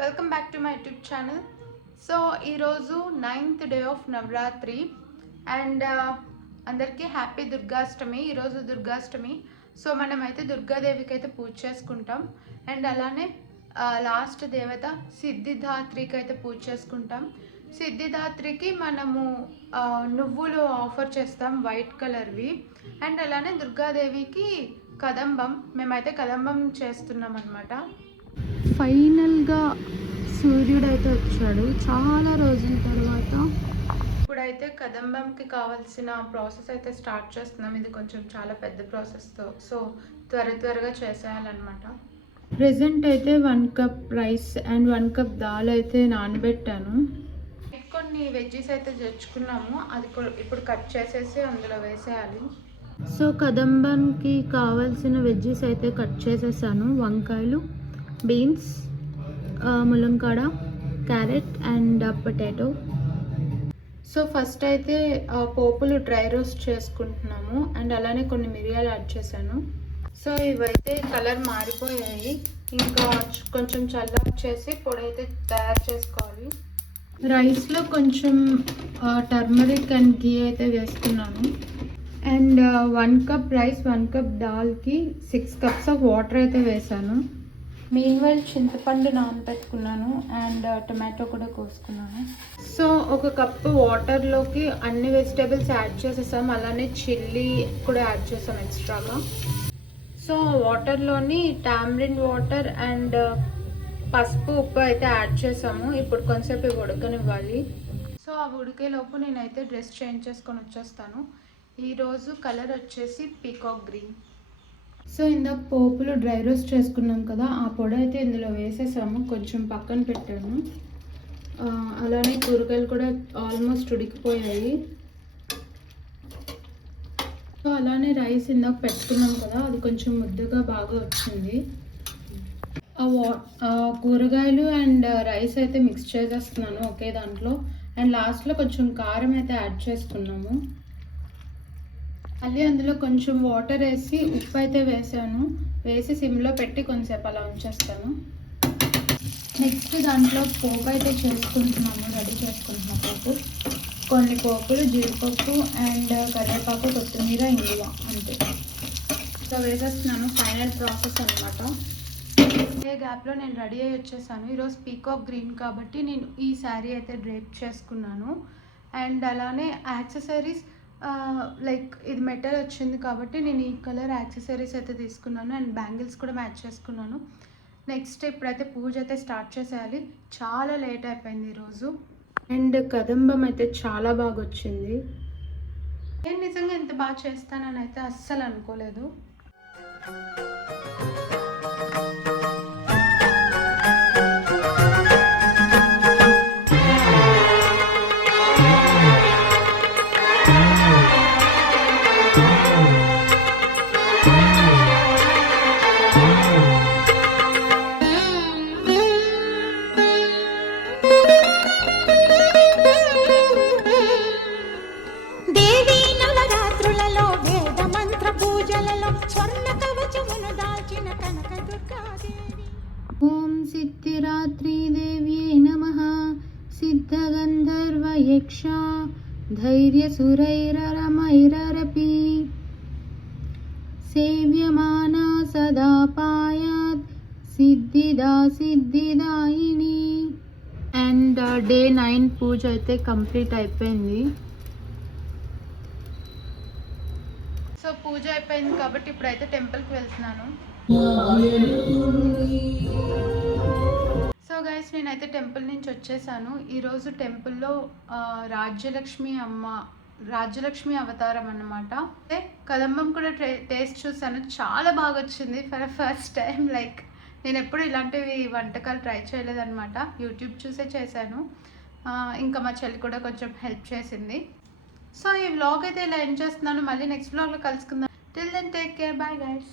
Welcome back to my YouTube channel. So ఈరోజు 9th day of Navratri and అందరికీ happy Durgashtami. ఈరోజు Durgashtami. So మనమైతే దుర్గాదేవికి అయితే పూజ చేసుకుంటాం అండ్ అలానే లాస్ట్ దేవత సిద్ధిదాత్రికి అయితే పూజ చేసుకుంటాం. సిద్ధిదాత్రికి మనము నువ్వులు ఆఫర్ చేస్తాం వైట్ కలర్వి అండ్ అలానే దుర్గాదేవికి కదంబం, మేమైతే కదంబం చేస్తున్నాం అనమాట. ఫైనల్గా సూర్యుడు అయితే వచ్చాడు చాలా రోజుల తర్వాత. ఇప్పుడైతే కదంబంకి కావాల్సిన ప్రాసెస్ అయితే స్టార్ట్ చేస్తున్నాం. ఇది కొంచెం చాలా పెద్ద ప్రాసెస్తో, సో త్వరగా చేసేయాలన్నమాట. ప్రెజెంట్ అయితే 1 cup rice and 1 cup dal అయితే నానబెట్టాను. కొన్ని వెజ్జెస్ అయితే తెచ్చుకున్నాము, అది ఇప్పుడు కట్ చేసేసి అందులో వేసేయాలి. సో కదంబంకి కావాల్సిన వెజ్జెస్ అయితే కట్ చేసేసాను. వంకాయలు, బీన్స్, ములంకాడ, carrot and potato. So first అయితే పోపులు డ్రై రోస్ట్ చేసుకుంటున్నాము అండ్ అలానే కొన్ని మిరియాలు యాడ్ చేశాను. సో ఇవైతే కలర్ మారిపోయాయి, ఇంకా కొంచెం చల్లార్చేసి పొడి అయితే తయారు చేసుకోవాలి. రైస్లో కొంచెం టర్మరిక్ అండ్ ఘీ అయితే వేసుకున్నాను అండ్ 1 కప్ రైస్ 1 కప్ దాల్కి 6 కప్స్ ఆఫ్ వాటర్ అయితే వేసాను. మీన్వైల్ చింతపండు నానబెట్టుకున్నాను అండ్ టొమాటో కూడా కోసుకున్నాను. సో 1 కప్ వాటర్లోకి అన్ని వెజిటేబుల్స్ యాడ్ చేసేసాం, అలానే చిల్లీ కూడా యాడ్ చేసాం ఎక్స్ట్రాగా. సో వాటర్లోని టామరిన్ వాటర్ అండ్ పసుపు, ఉప్పు అయితే యాడ్ చేసాము. ఇప్పుడు కొంచెంసేపు ఉడకనివ్వాలి. సో ఆ ఉడికేలోపు నేనైతే డ్రెస్ చేంజ్ చేసుకొని వచ్చేస్తాను. ఈరోజు కలర్ వచ్చేసి పీకాక్ గ్రీన్. సో ఇందాక పోపులు డ్రై రోస్ట్ చేసుకున్నాం కదా, ఆ పొడి అయితే ఇందులో వేసేసాము, కొంచెం పక్కన పెట్టాను. అలానే కూరగాయలు కూడా ఆల్మోస్ట్ ఉడికిపోయాయి. సో అలానే రైస్ ఇందాక పెట్టుకున్నాం కదా, అది కొంచెం ముద్దగా బాగా వచ్చింది. కూరగాయలు అండ్ రైస్ అయితే మిక్స్ చేసేస్తున్నాను ఒకే దాంట్లో అండ్ లాస్ట్లో కొంచెం కారం అయితే యాడ్ చేసుకున్నాము. మళ్ళీ అందులో కొంచెం వాటర్ వేసి ఉప్పు అయితే వేసాను, వేసి సిమ్లో పెట్టి కొంచెంసేపు అలా ఉంచేస్తాను. నెక్స్ట్ దాంట్లో పోపు అయితే రెడీ చేసుకుంటున్నాను. కొన్ని పోపులు, జీడిపప్పు అండ్ కరివేపాకు, కొత్తిమీర, ఇంగువ అంతే. సో వేసేస్తున్నాను, ఫైనల్ ప్రాసెస్ అనమాట. ఏ గ్యాప్లో నేను రెడీ అయ్యి వచ్చేసాను. ఈరోజు పీకాక్ గ్రీన్ కాబట్టి నేను ఈ శారీ అయితే డ్రేప్ చేసుకున్నాను అండ్ అలానే యాక్సెసరీస్ లైక్ ఇది మెటల్ వచ్చింది కాబట్టి నేను ఈ కలర్ యాక్సెసరీస్ అయితే తీసుకున్నాను అండ్ బ్యాంగిల్స్ కూడా మ్యాచ్ చేసుకున్నాను. నెక్స్ట్ ఇప్పుడైతే పూజ అయితే స్టార్ట్ చేసేయాలి. చాలా లేట్ అయిపోయింది ఈరోజు అండ్ కదంబం అయితే చాలా బాగా వచ్చింది. నేను నిజంగా ఎంత బాగా చేస్తానని అయితే అస్సలు అనుకోలేదు. ఓం సిద్ధిరాత్రి దేవ్యే నమః. సిద్ధగంధర్వ యక్ష ధైర్యసురైరరమైరరపి సేవ్యమానా సదా పాయాత్ సిద్ధిదాయిని. అండ్ డే 9 పూజ అయితే కంప్లీట్ అయిపోయింది. సో పూజ అయిపోయింది కాబట్టి ఇప్పుడైతే టెంపుల్కి వెళ్తున్నాను. సో గైస్ నేనైతే టెంపుల్ నుంచి వచ్చేసాను. ఈరోజు టెంపుల్లో రాజ్యలక్ష్మి అవతారం అన్నమాట. కదంబం కూడా టేస్ట్ చూసాను, చాలా బాగా వచ్చింది. ఫస్ట్ టైం లైక్ నేను ఎప్పుడు ఇలాంటివి వంటకాలు ట్రై చేయలేదన్నమాట, యూట్యూబ్ చూసే చేశాను. ఇంకా మా చెల్లి కూడా కొంచెం హెల్ప్ చేసింది. సో ఈ వ్లాగ్ అయితే ఇలా ఎండ్ చేస్తున్నాను. మళ్ళీ నెక్స్ట్ వ్లాగ్లో కలుసుకుందాం. Till then take care, bye guys.